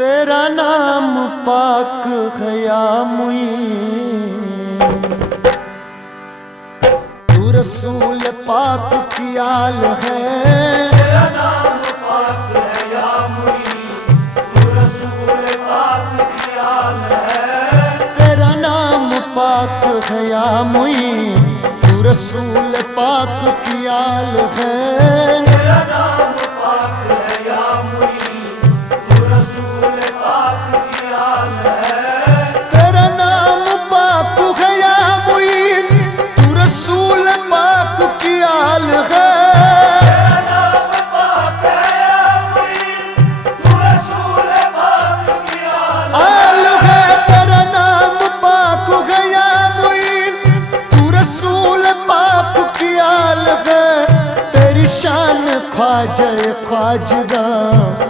तेरा नाम पाक है या मुईन, तू रसूल पाक की आल है। तेरा नाम पाक है या मुईन, तू रसूल पाक की आल है। तेरा नाम पाक है या मुईन, तू रसूल पाक की आल है। तेरा नाम पाक है या मुईन, तू रसूल पाक की आल है। तेरा नाम पाक है या मुईन, तू रसूल पाक की आल है। तेरा नाम पाक है या मुईन, तू रसूल पाक की आल है। तेरा नाम पाक है या मुईन, तू रसूल पाक की आल है। तेरी शान ख्वाजा ख्वाजगा,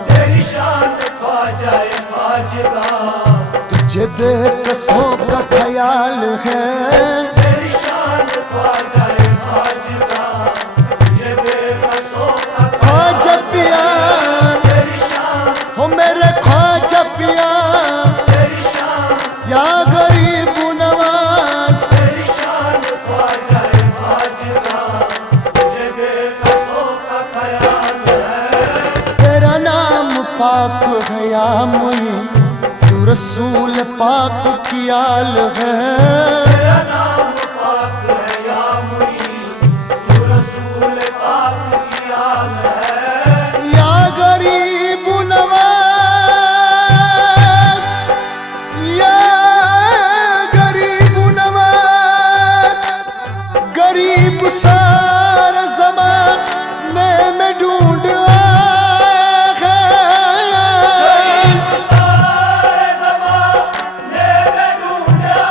तेरी शान ख्वाजा ख्वाजगा, तुझे बेकसों का ख्याल है। तेरी शान ख्वाजा ख्वाजगा, तुझे बेबसों का ख्वाजा पिया तेरी शान, हो मेरे ख्वाजा पिया, तेरी शान, या गरीब नवाज। तेरी शान ख्वाजा ख्वाजगा, तुझे बेबसों का ख्याल है। तेरा नाम पाक है या मुईन, तू रसूल पाक की आल है। तेरा नाम पाक है या मुईन, तू रसूल पाक की आल है। या गरीब नवाज, या गरीब नवाज, गरीब सारा ज़माने में ढूंढ आया है। सारे ज़माने में ढूंढा,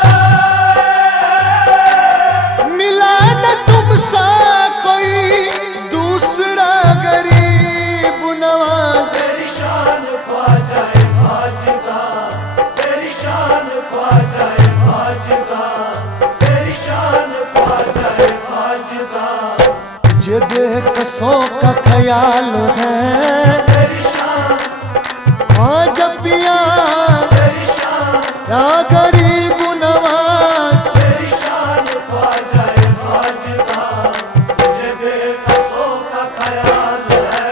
मिला न तुमसा कोई दूसरा गरीब नवाज। तेरी शान ख्वाजा ख्वाजगा, तेरी शान ख्वाजा ख्वाजगा, तेरी शान ख्वाजा ख्वाजगा, तुझे बेकसों का ख्याल है। तेरी शान, ख्वाजा पिया तेरी शान, या गरीब नवाज। तेरी शान ख्वाजा ख्वाजगा, तुझे बेबसों का ख्याल है।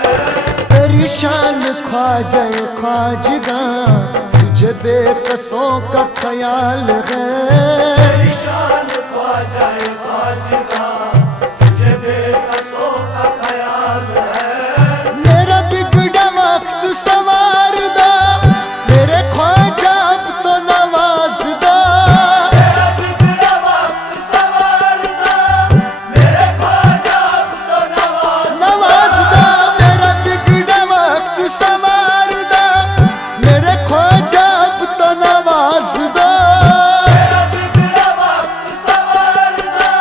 तेरी शान ख्वाजा ख्वाजगा, तुझे बेकसों का ख्याल है। तेरी शान ख्वाजा ख्वाजगा, तुझे बेबसों का ख्याल है। मेरा बिगड़ा वक्त संवार दो, मेरे ख्वाजा अब तो नवाज दो। मेरा बिगड़ा वक्त संवार दो, मेरे ख्वाजा अब तो नवाज दो। मेरा बिगड़ा वक्त संवार दो, मेरे ख्वाजा अब तो नवाज दो। मेरा बिगड़ा वक्त संवार दो,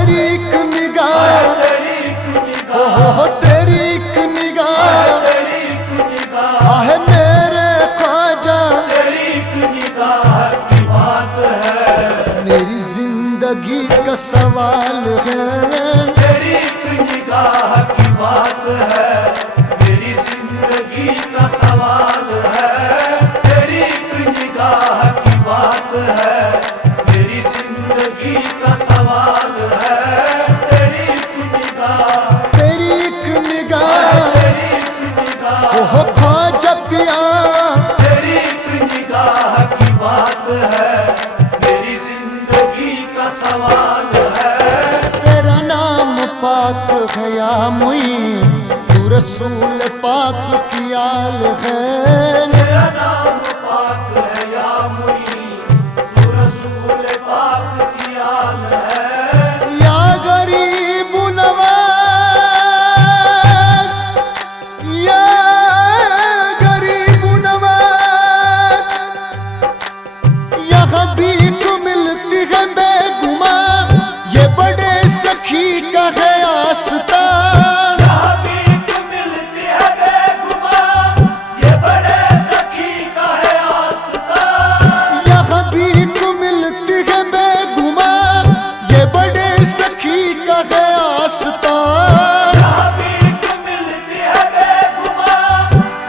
तेरी एक निगाह, तेरी एक निगाह, हो तेरी एक निगाह, तेरी एक निगाह, आहे मेरे ख्वाजा, तेरी एक निगाह की बात है। मेरी जिंदगी का सवाल है, तेरी एक निगाह की बात है, मेरी जिंदगी का सवाल है। तेरी एक निगाह की बात है, मेरी जिंदगी का सवाल है। तेरी एक निगाह, तेरी एक निगाह, तेरी एक निगाह, हो ख्वाजा पिया, तेरी एक निगाह की बात है, मेरी जिंदगी का सवाल है। तेरा नाम पाक है या मुईन, तू रसूल पाक की आल है। तेरा नाम पाक है या मुईन, तू रसूल पाक की आल है। या गरीब नवाज, या गरीब नवाज, यहाँ भी तो मिलती है बेगुमा, ये बड़े सखी का है आस्था। यहाँ भी तो मिलती है बेगुमां, ये बड़े सखी का है आस्था। यहाँ भी तो मिलती है बेगुमा, ये बड़े सखी का है आस्था। यहाँ भी तो मिलती है बेगुमां,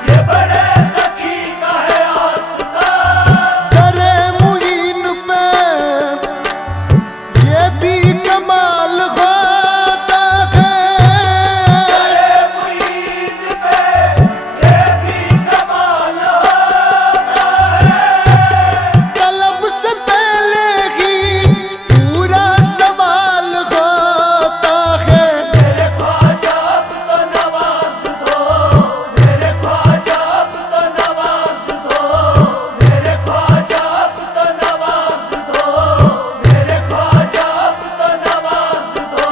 ये बड़े सखी का है आस्था। करे मुईन पे ये भी कमाल होता है, तेरे मुईन पे ये भी कमाल होता है। तलब से पहले ही पूरा सवाल होता है। मेरे ख्वाजा अब तो नवाज दो, मेरे ख्वाजा अब तो नवाज दो, मेरे ख्वाजा अब तो नवाज दो, मेरे ख्वाजा अब तो नवाज दो,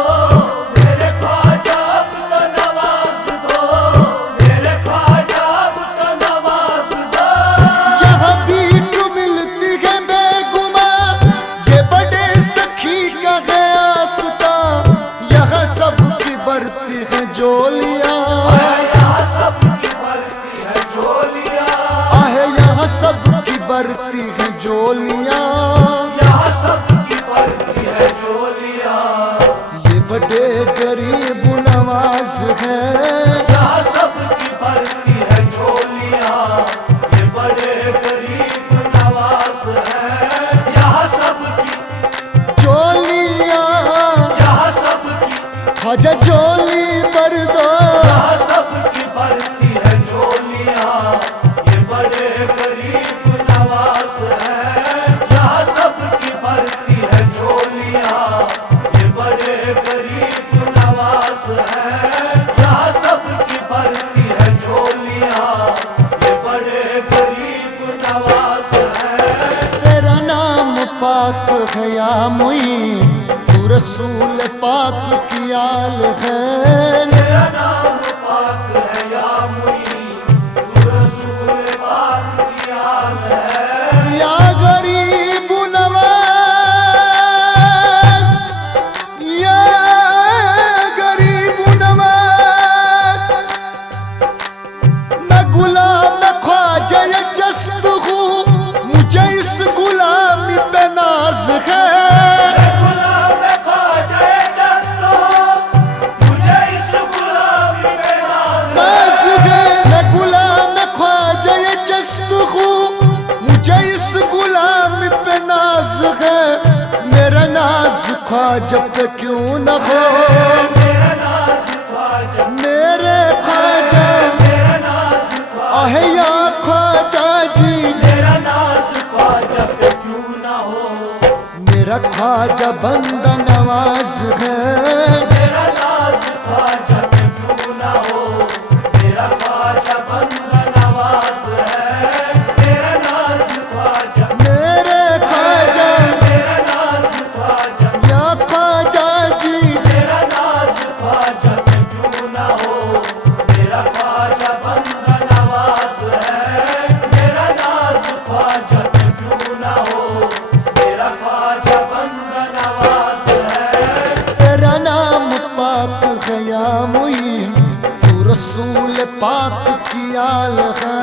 मेरे ख्वाजा अब तो नवाज दो, मेरे ख्वाजा अब तो नवाज दो। यहाँ भी तो मिलती है बेगुमा, ये बड़े सखी का है आस्था। यहाँ सबकी बरती है जोलियाँ, यहाँ सबकी भरती है झोलियाँ, आहे यहाँ सबकी बरती है जोलियाँ। यहाँ सबकी भरती है झोलियाँ, ये बड़े गरीब नवाज है, यहाँ सबकी भरती है झोलियाँ। ये बड़े गरीब नवाज हैं, यहाँ सबकी, जोलियाँ यहाँ सबकी, ख्वाजा जोली कर दो। यहाँ सबकी भरती है झोलियाँ। ये बड़े गरीब नवाज हैं, यहाँ सबकी भरती है झोलियाँ। ये बड़े गरीब नवाज हैं, यहाँ सबकी भरती है झोलियाँ। ये बड़े गरीब नवाज हैं। तेरा नाम पाक है या मुईन, तू रसूल पाक की आल है। तेरा नाम पाक है या मुईन, तू रसूल पाक की आल है। या गरीब नवाज, या गरीब नवाज, मैं गुलाम ख्वाजा जस्त हूँ, मुझे इस गुलामी पे नाज है। गुलाम ख्वाजा जस्त हो, मुझे इस गुलामी पे नाज है। मैं गुलाम ख्वाजा जस्त हूँ, मुझे इस गुलामी पे नाज है। मेरा नाज ख्वाजा पे क्यों न हो, मेरा नाज ख्वाजा, मेरे ख्वाजा, मेरा नाज ख्वाजा, आहे या ख्वाजा जी, मेरा नाज ख्वाजा पे क्यों ना हो। मेरा ख्वाजा बंदा नवाज है। मेरा नाज ख्वाजा पे क्यों ना हो। मेरा ख्वाजा बंदा नवाज है। मेरा नाज ख्वाजा, मेरे ख्वाजा, मेरा नाज ख्वाजा, या ख्वाजा जी, मेरा नाज ख्वाजा पे क्यों ना हो। मेरा ख्वाजा बंदा नवाज है। मेरा नाज ख्वाजा पे क्यों ना हो। मेरा ख्वाजा बंदा नवाज है। या मुईन, तू रसूल पाक की आल है।